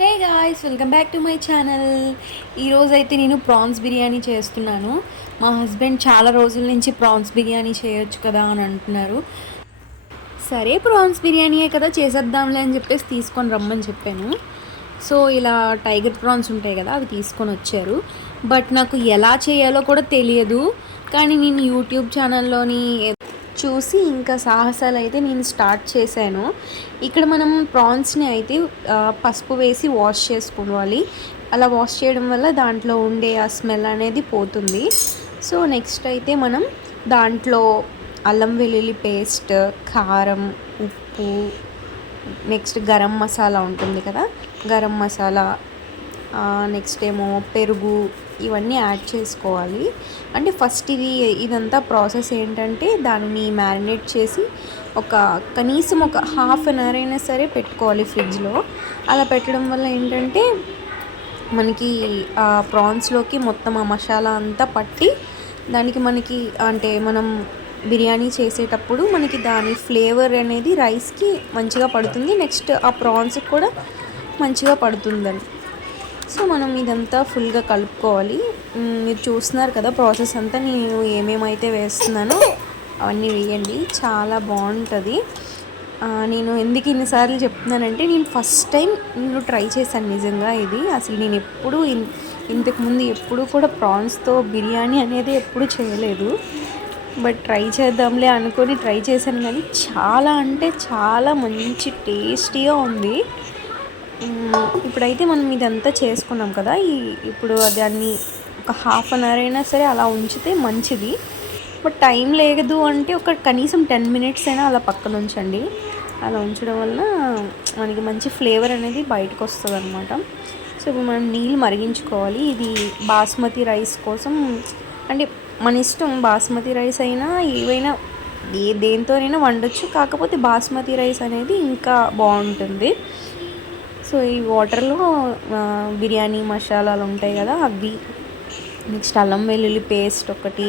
Hey guys welcome back to my channel. ఈరోజైతే నేను prawns biryani చేస్తున్నాను. మా హస్బెండ్ చాలా రోజుల నుంచి ప్రాన్స్ బిర్యానీ చేయొచ్చు కదా అని అంటున్నారు. సరే ప్రాన్స్ బిర్యానీయే కదా చేసేద్దాంలే అని చెప్పేసి తీసుకొని రమ్మని చెప్పాను. సో ఇలా టైగర్ ప్రాన్స్ ఉంటాయి కదా అవి తీసుకొని వచ్చారు. బట్ నాకు ఎలా చేయాలో కూడా తెలియదు. కానీ నేను యూట్యూబ్ ఛానల్లోని చూసి ఇంకా సాహసాలు అయితే నేను స్టార్ట్ చేశాను. ఇక్కడ మనం ప్రాన్స్ని అయితే పసుపు వేసి వాష్ చేసుకోవాలి. అలా వాష్ చేయడం వల్ల దాంట్లో ఉండే ఆ స్మెల్ అనేది పోతుంది. సో నెక్స్ట్ అయితే మనం దాంట్లో అల్లం వెల్లుల్లి పేస్ట్ కారం ఉప్పు నెక్స్ట్ గరం మసాలా ఉంటుంది కదా గరం మసాలా నెక్స్ట్ ఏమో పెరుగు ఇవన్నీ యాడ్ చేసుకోవాలి. అంటే ఫస్ట్ ఇది ఇదంతా ప్రాసెస్ ఏంటంటే దానిని మ్యారినేట్ చేసి ఒక కనీసం ఒక హాఫ్ అన్ అవర్ అయినా సరే పెట్టుకోవాలి ఫ్రిడ్జ్లో. అలా పెట్టడం వల్ల ఏంటంటే మనకి ఆ ప్రాన్స్లోకి మొత్తం ఆ మసాలా అంతా పట్టి దానికి మనకి అంటే మనం బిర్యానీ చేసేటప్పుడు మనకి దాని ఫ్లేవర్ అనేది రైస్కి మంచిగా పడుతుంది. నెక్స్ట్ ఆ ప్రాన్స్కి కూడా మంచిగా పడుతుందని. సో మనం ఇదంతా ఫుల్గా కలుపుకోవాలి. మీరు చూస్తున్నారు కదా ప్రాసెస్ అంతా. నేను ఏమేమైతే వేస్తున్నానో అవన్నీ వేయండి. చాలా బాగుంటుంది. నేను ఎందుకు ఇన్నిసార్లు చెప్తున్నానంటే నేను ఫస్ట్ టైం నేను ట్రై చేశాను నిజంగా ఇది. అసలు నేను ఎప్పుడూ ఇన్ ఇంతకుముందు ఎప్పుడూ కూడా ప్రాన్స్తో బిర్యానీ అనేది ఎప్పుడూ చేయలేదు. బట్ ట్రై చేద్దాంలే అనుకొని ట్రై చేశాను. కానీ చాలా అంటే చాలా మంచి టేస్టీగా ఉంది. ఇప్పుడైతే మనం ఇదంతా చేసుకున్నాం కదా. ఈ ఇప్పుడు దాన్ని ఒక హాఫ్ అన్ అవర్ అయినా సరే అలా ఉంచితే మంచిది. బట్ టైం లేదు అంటే ఒక కనీసం టెన్ మినిట్స్ అయినా అలా పక్కన ఉంచండి. అలా ఉంచడం వలన మనకి మంచి ఫ్లేవర్ అనేది బయటకు వస్తుంది అనమాట సో ఇప్పుడు మనం నీళ్ళు మరిగించుకోవాలి. ఇది బాస్మతి రైస్ కోసం అంటే మన ఇష్టం బాస్మతి రైస్ అయినా ఏవైనా ఏ దేంతోనైనా వండొచ్చు. కాకపోతే బాస్మతి రైస్ అనేది ఇంకా బాగుంటుంది. సో ఈ వాటర్లో బిర్యానీ మసాలాలు ఉంటాయి కదా అవి. నెక్స్ట్ అల్లం వెల్లుల్లి పేస్ట్ ఒకటి.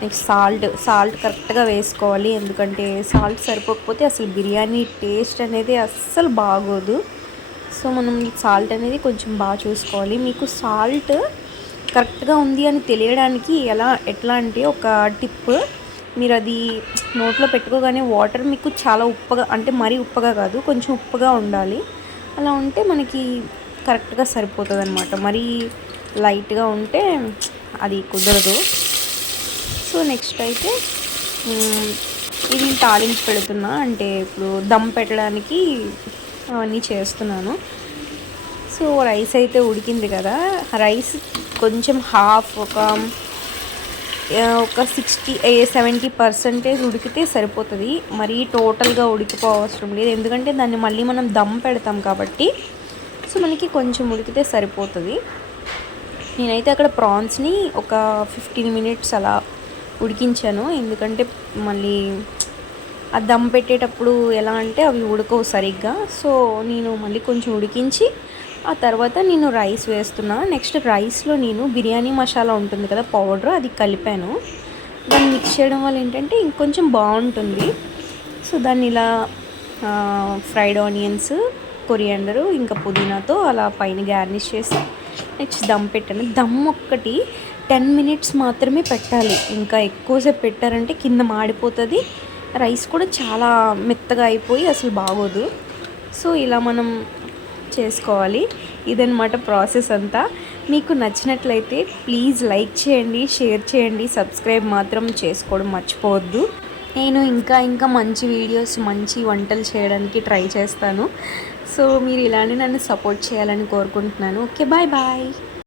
నెక్స్ట్ సాల్ట్ సాల్ట్ కరెక్ట్గా వేసుకోవాలి. ఎందుకంటే సాల్ట్ సరిపోకపోతే అసలు బిర్యానీ టేస్ట్ అనేది అస్సలు బాగోదు. సో మనం సాల్ట్ అనేది కొంచెం బాగా చూసుకోవాలి. మీకు సాల్ట్ కరెక్ట్గా ఉంది అని తెలియడానికి ఎలా ఎట్లా అంటే ఒక టిప్. మీరు అది నోట్లో పెట్టుకోగానే వాటర్ మీకు చాలా ఉప్పగా అంటే మరీ ఉప్పగా కాదు కొంచెం ఉప్పగా ఉండాలి. అలా ఉంటే మనకి కరెక్ట్గా సరిపోతుంది అనమాట మరీ లైట్గా ఉంటే అది కుదరదు. సో నెక్స్ట్ అయితే ఇది తాలింపు పెడుతున్నా. అంటే ఇప్పుడు దమ్ పెట్టడానికి అవన్నీ చేస్తున్నాను. సో రైస్ అయితే ఉడికింది కదా. రైస్ కొంచెం హాఫ్ ఒక ఒక సిక్స్టీ సెవెంటీ పర్సెంటేజ్ ఉడికితే సరిపోతుంది. మరీ టోటల్గా ఉడికిపోవసరం లేదు. ఎందుకంటే దాన్ని మళ్ళీ మనం దమ్ పెడతాం కాబట్టి. సో మనకి కొంచెం ఉడికితే సరిపోతుంది. నేనైతే అక్కడ ప్రాన్స్ని ఒక ఫిఫ్టీన్ మినిట్స్ అలా ఉడికించాను. ఎందుకంటే మళ్ళీ ఆ దమ్ పెట్టేటప్పుడు ఎలా అంటే అవి ఉడకవు సరిగ్గా. సో నేను మళ్ళీ కొంచెం ఉడికించి ఆ తర్వాత నేను రైస్ వేస్తున్నా. నెక్స్ట్ రైస్లో నేను బిర్యానీ మసాలా ఉంటుంది కదా పౌడర్ అది కలిపాను. దాన్ని మిక్స్ చేయడం వల్ల ఏంటంటే ఇంకొంచెం బాగుంటుంది. సో దాన్ని ఇలా ఫ్రైడ్ ఆనియన్స్ కొరియాండరు ఇంకా పుదీనాతో అలా పైన గార్నిష్ చేసి నెక్స్ట్ దమ్ పెట్టాను. దమ్ ఒక్కటి టెన్ మినిట్స్ మాత్రమే పెట్టాలి. ఇంకా ఎక్కువసేపు పెట్టారంటే కింద మాడిపోతుంది. రైస్ కూడా చాలా మెత్తగా అయిపోయి అసలు బాగోదు. సో ఇలా మనం చేసుకోవాలి. ఇదన్నమాట ప్రాసెస్ అంతా. మీకు నచ్చినట్లయితే ప్లీజ్ లైక్ చేయండి షేర్ చేయండి సబ్స్క్రైబ్ మాత్రం చేసుకోవడం మర్చిపోవద్దు. నేను ఇంకా ఇంకా మంచి వీడియోస్ మంచి వంటలు చేయడానికి ట్రై చేస్తాను. సో మీరు ఇలానే నన్ను సపోర్ట్ చేయాలని కోరుకుంటున్నాను. Okay bye bye.